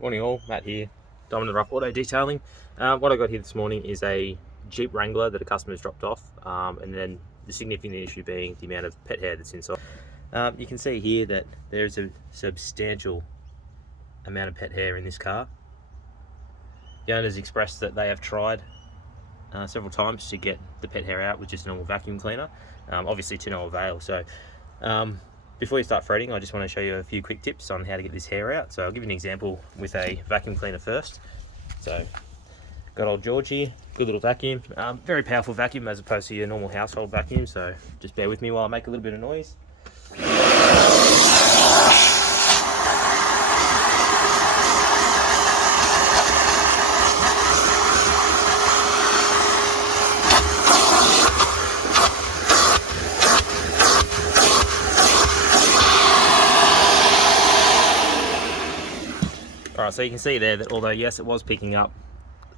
Morning all, Matt here, DITRAutodetailing. Auto Detailing. What I got here this morning is a Jeep Wrangler that a customer has dropped off, and then the significant issue being the amount of pet hair that's inside. You can see here that there's a substantial amount of pet hair in this car. The owners expressed that they have tried several times to get the pet hair out with just a normal vacuum cleaner, obviously to no avail. So before you start fretting, I just want to show you a few quick tips on how to get this hair out. So I'll give you an example with a vacuum cleaner first. So got old Georgie, good little vacuum, very powerful vacuum as opposed to your normal household vacuum. So just bear with me while I make a little bit of noise. Alright, so you can see there that although yes, it was picking up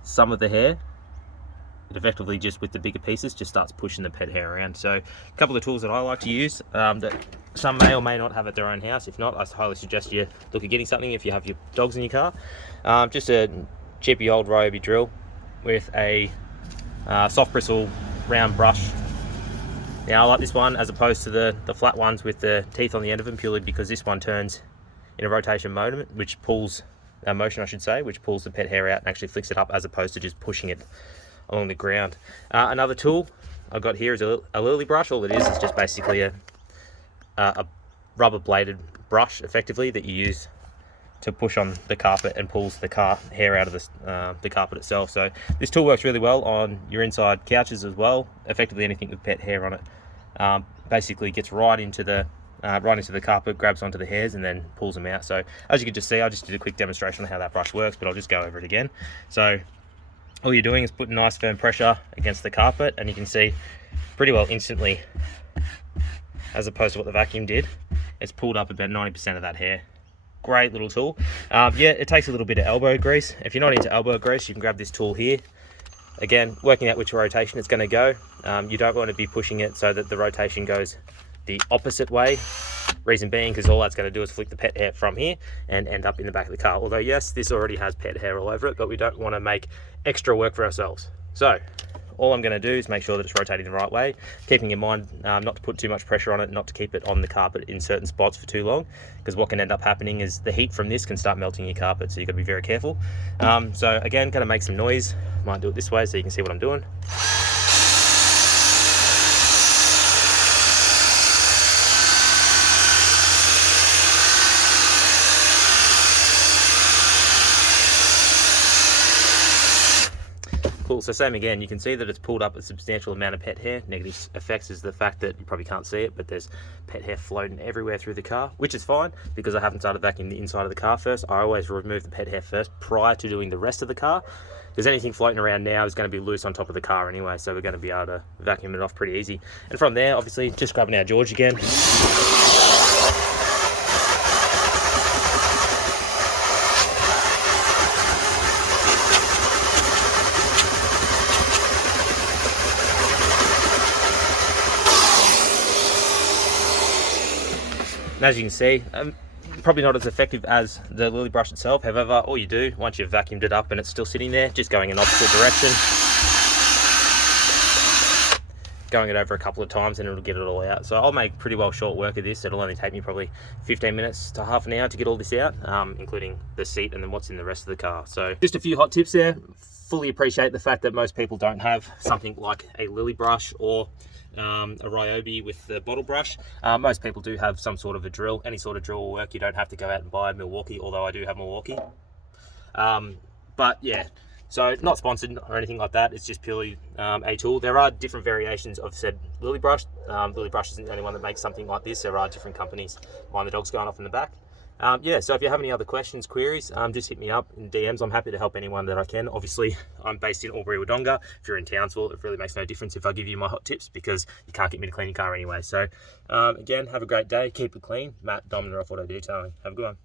some of the hair, it effectively just with the bigger pieces just starts pushing the pet hair around. So a couple of tools that I like to use that some may or may not have at their own house. If not, I highly suggest you look at getting something if you have your dogs in your car. Just a cheapy old Ryobi drill with a soft bristle round brush. Now I like this one as opposed to the flat ones with the teeth on the end of them, purely because this one turns in a rotation motion, which pulls which pulls the pet hair out and actually flicks it up as opposed to just pushing it along the ground. Another tool I've got here is a Lilly brush. All it is just basically a rubber bladed brush effectively that you use to push on the carpet and pulls the hair out of the carpet itself. So this tool works really well on your inside couches as well. Effectively anything with pet hair on it. Basically gets right into the carpet, grabs onto the hairs and then pulls them out. So as you can just see, I just did a quick demonstration on how that brush works, but I'll just go over it again. So all you're doing is putting nice firm pressure against the carpet, and you can see pretty well instantly, as opposed to what the vacuum did, it's pulled up about 90% of that hair. Great little tool. Yeah, it takes a little bit of elbow grease. If you're not into elbow grease, you can grab this tool here. Again, working out which rotation it's going to go. You don't want to be pushing it so that the rotation goes the opposite way. Reason being because all that's going to do is flick the pet hair from here and end up in the back of the car. Although yes, this already has pet hair all over it, but we don't want to make extra work for ourselves. So all I'm going to do is make sure that it's rotating the right way, keeping in mind not to put too much pressure on it, not to keep it on the carpet in certain spots for too long, because what can end up happening is the heat from this can start melting your carpet, so you've got to be very careful. So again, going to make some noise. Might do it this way so you can see what I'm doing. Cool, so same again, you can see that it's pulled up a substantial amount of pet hair. Negative effects is the fact that you probably can't see it, but there's pet hair floating everywhere through the car, which is fine because I haven't started vacuuming the inside of the car first. I always remove the pet hair first prior to doing the rest of the car, because anything floating around now is going to be loose on top of the car anyway, so we're going to be able to vacuum it off pretty easy. And from there, obviously, just grabbing our George again. And as you can see, probably not as effective as the Lilly brush itself. However, all you do, once you've vacuumed it up and it's still sitting there, just going in opposite direction, going it over a couple of times and it'll get it all out. So I'll make pretty well short work of this. It'll only take me probably 15 minutes to half an hour to get all this out, including the seat and then what's in the rest of the car. So just a few hot tips there. Fully appreciate the fact that most people don't have something like a Lilly brush or a Ryobi with the bottle brush. Most people do have some sort of a drill. Any sort of drill will work. You don't have to go out and buy a Milwaukee, although I do have Milwaukee. But yeah, so not sponsored or anything like that. It's just purely a tool. There are different variations of said Lilly brush. Lilly brush isn't the only one that makes something like this. There are different companies. Mind the dog's going off in the back. Yeah, so if you have any other questions, queries, just hit me up in DMs. I'm happy to help anyone that I can. Obviously, I'm based in Albury-Wodonga. If you're in Townsville, it really makes no difference if I give you my hot tips because you can't get me to clean your car anyway. So, again, have a great day. Keep it clean. Matt, DITRAutodetailing. Have a good one.